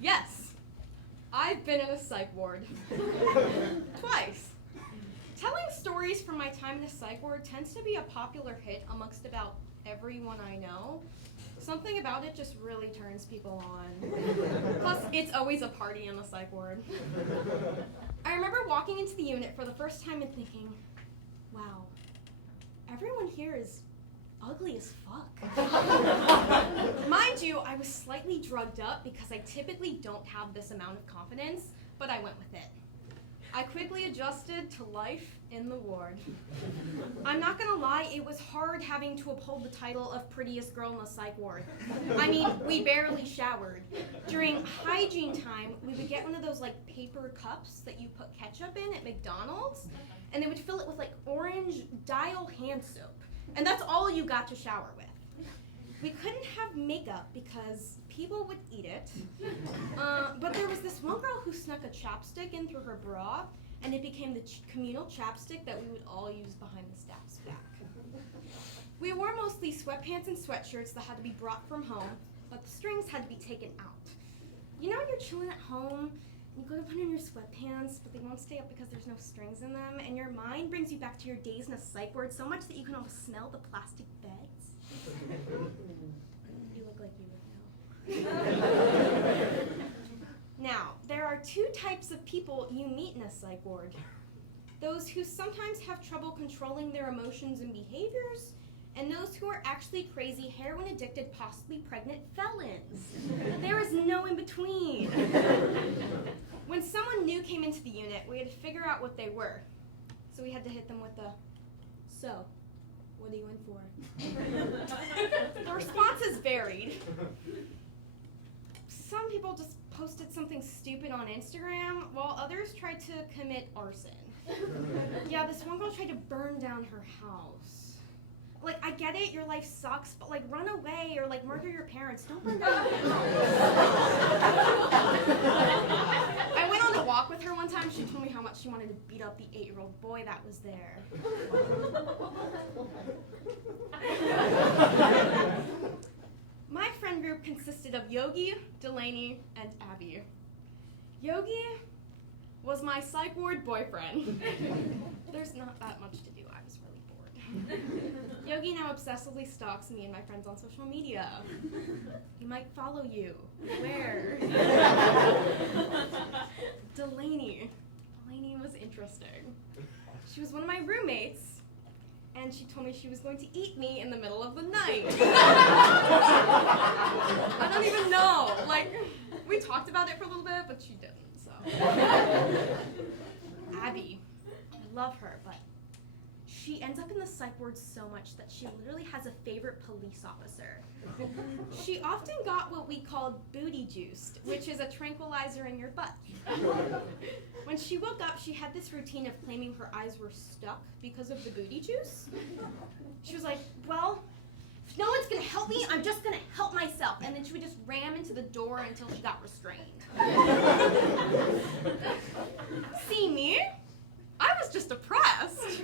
Yes, I've been in a psych ward. Twice. Telling stories from my time in a psych ward tends to be a popular hit amongst about everyone I know. Something about it just really turns people on. Plus, it's always a party in the psych ward. I remember walking into the unit for the first time and thinking, wow, everyone here is ugly as fuck. Mind you, I was slightly drugged up because I typically don't have this amount of confidence, but I went with it. I quickly adjusted to life in the ward. I'm not gonna lie, it was hard having to uphold the title of prettiest girl in the psych ward. I mean, we barely showered. During hygiene time, we would get one of those like paper cups that you put ketchup in at McDonald's, and they would fill it with like orange Dial hand soap. And that's all you got to shower with. We couldn't have makeup because people would eat it. But there was this one girl who snuck a chapstick in through her bra, and it became the communal chapstick that we would all use behind the staff's back. We wore mostly sweatpants and sweatshirts that had to be brought from home, but the strings had to be taken out. You know when you're chilling at home, you go to put on your sweatpants, but they won't stay up because there's no strings in them, and your mind brings you back to your days in a psych ward so much that you can almost smell the plastic beds? You look like you would know. Now, there are two types of people you meet in a psych ward. Those who sometimes have trouble controlling their emotions and behaviors, and those who are actually crazy, heroin-addicted, possibly pregnant felons. There is no in between. When someone new came into the unit, we had to figure out what they were. So we had to hit them with the, so, what are you in for? The responses varied. Some people just posted something stupid on Instagram, while others tried to commit arson. Yeah, this one girl tried to burn down her house. Like, I get it, your life sucks, but like, run away or like murder your parents. Don't burn down your house. I went on a walk with her one time. She told me how much she wanted to beat up the 8-year-old boy that was there. My friend group consisted of Yogi, Delaney, and Abby. Yogi was my psych ward boyfriend. There's not that much to do. I was really bored. Yogi now obsessively stalks me and my friends on social media. He might follow you. Where? Delaney was interesting. She was one of my roommates, and she told me she was going to eat me in the middle of the night. I don't even know. Like, we talked about it for a little bit, but she didn't, so. Abby, I love her, but she ends up in the psych ward so much that she literally has a favorite police officer. She often got what we called booty juiced, which is a tranquilizer in your butt. When she woke up, she had this routine of claiming her eyes were stuck because of the booty juice. She was like, well, if no one's gonna help me, I'm just gonna help myself. And then she would just ram into the door until she got restrained. See me? I was just oppressed.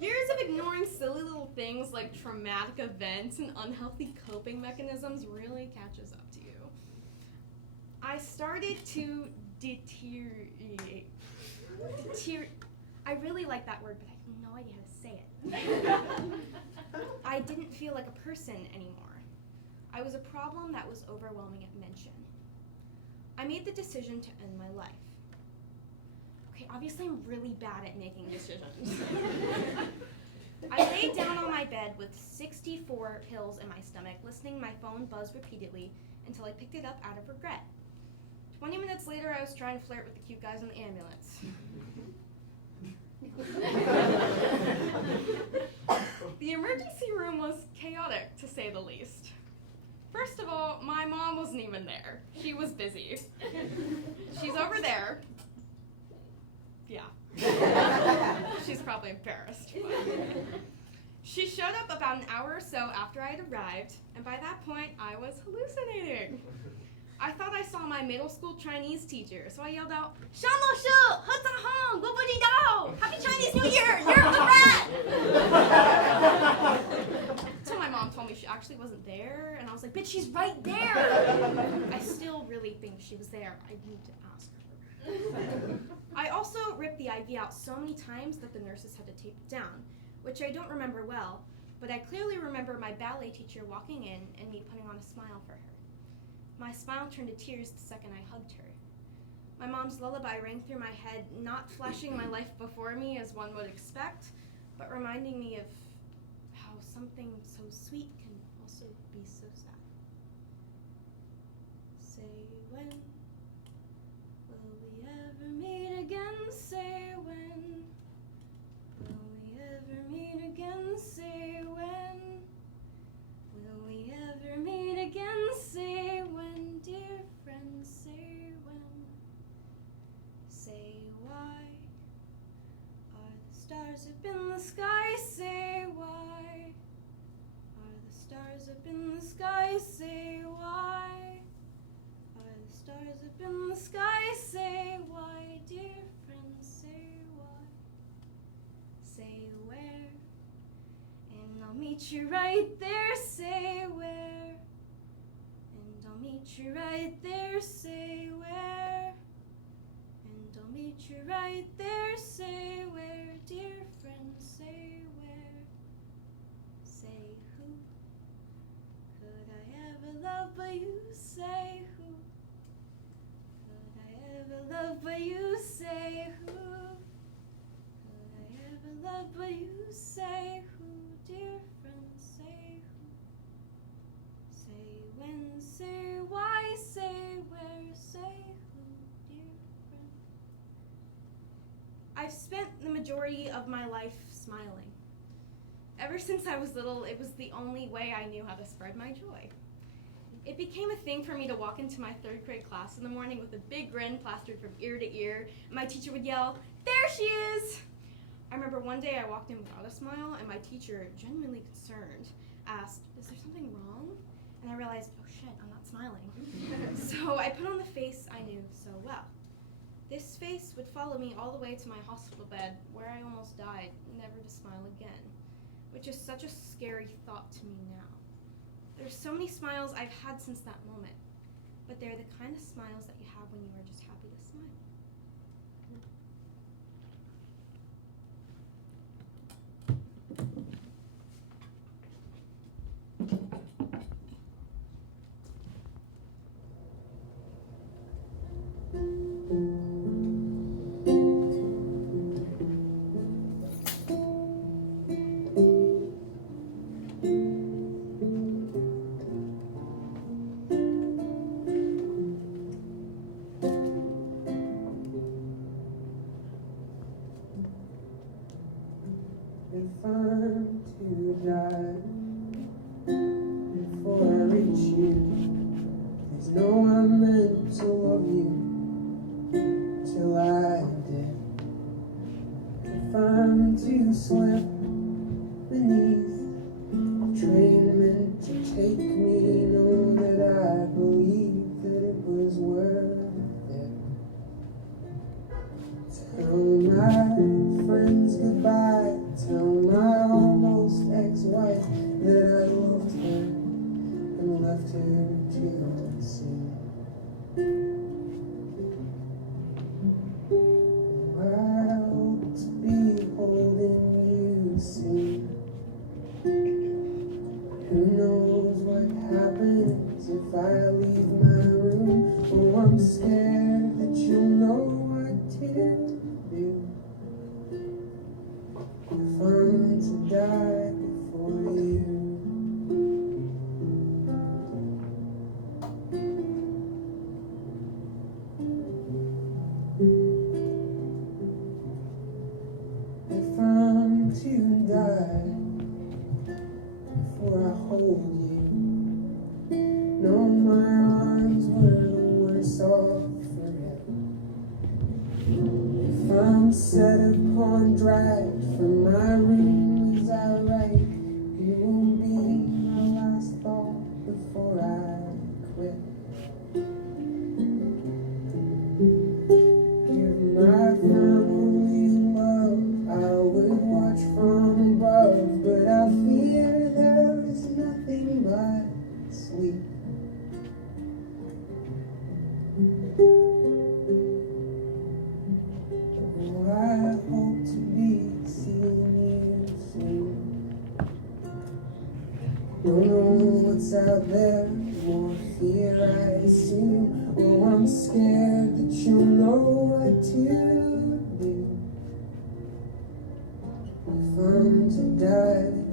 Years of ignoring silly little things like traumatic events and unhealthy coping mechanisms really catches up to you. I started to deteriorate. I really like that word, but I have no idea how to say it. I didn't feel like a person anymore. I was a problem that was overwhelming at mention. I made the decision to end my life. Okay, obviously I'm really bad at making decisions. I laid down on my bed with 64 pills in my stomach, listening to my phone buzz repeatedly until I picked it up out of regret. 20 minutes later, I was trying to flirt with the cute guys in the ambulance. The emergency room was chaotic, to say the least. First of all, my mom wasn't even there. She was busy. She's over there. Yeah. She's probably embarrassed. She showed up about an hour or so after I had arrived, and by that point, I was hallucinating. I thought I saw my middle school Chinese teacher, so I yelled out, "Shanlo Hong, Guobuji Dao! Happy Chinese New Year! You're the rat!" Until my mom told me she actually wasn't there, and I was like, but she's right there! I still really think she was there. I need to ask her. I also ripped the IV out so many times that the nurses had to tape it down, which I don't remember well, but I clearly remember my ballet teacher walking in and me putting on a smile for her. My smile turned to tears the second I hugged her. My mom's lullaby rang through my head, not flashing my life before me as one would expect, but reminding me of how something so sweet can also be so sad. Say when will we ever meet again? Say when will we ever meet again? Say when will we ever meet again? Say when, dear friends, say when. Say why are the stars up in the sky? Say why are the stars up in the sky? Say why are the stars up in the sky? Say why, dear friends, say why. Say where, and I'll meet you right there. Say where, and I'll meet you right there. Say where, and I'll meet you right there. Say where, dear friends, say where. Say who could I ever love but you? Say who could I ever love but you? Say who could I ever love but you? Say who, dear friends, say who. Say when, say why, say where, say who, dear friend. I've spent the majority of my life smiling. Ever since I was little, it was the only way I knew how to spread my joy. It became a thing for me to walk into my 3rd grade class in the morning with a big grin plastered from ear to ear, and my teacher would yell, "There she is!" I remember one day I walked in without a smile, and my teacher, genuinely concerned, asked, "Is there something wrong?" And I realized, oh shit, I'm not smiling. So I put on the face I knew so well. This face would follow me all the way to my hospital bed, where I almost died, never to smile again, which is such a scary thought to me now. There's so many smiles I've had since that moment, but they're the kind of smiles that you have when you are just happy to smile. If I'm to die before I reach you, please know I'm meant to love you till I did. If I'm to slip beneath the train meant to take me, know that I believe that it was worth it. Tell my friends goodbye. Tell my almost ex-wife that I loved her and left her to see. I hope to be holding you soon. Who knows what happens if I leave my room? Oh, I'm scared that you'll know what to do. If I'm to die before you. If I'm to die before I hold you, no, my arms were the worse off for it. If I'm set upon dragged from my room as I write, you will be my last thought before I quit. Give my family love, I would watch from above, but I fear there is nothing Don't know what's out there, more fear I assume. Oh, I'm scared that you'll know what to do. If I'm to die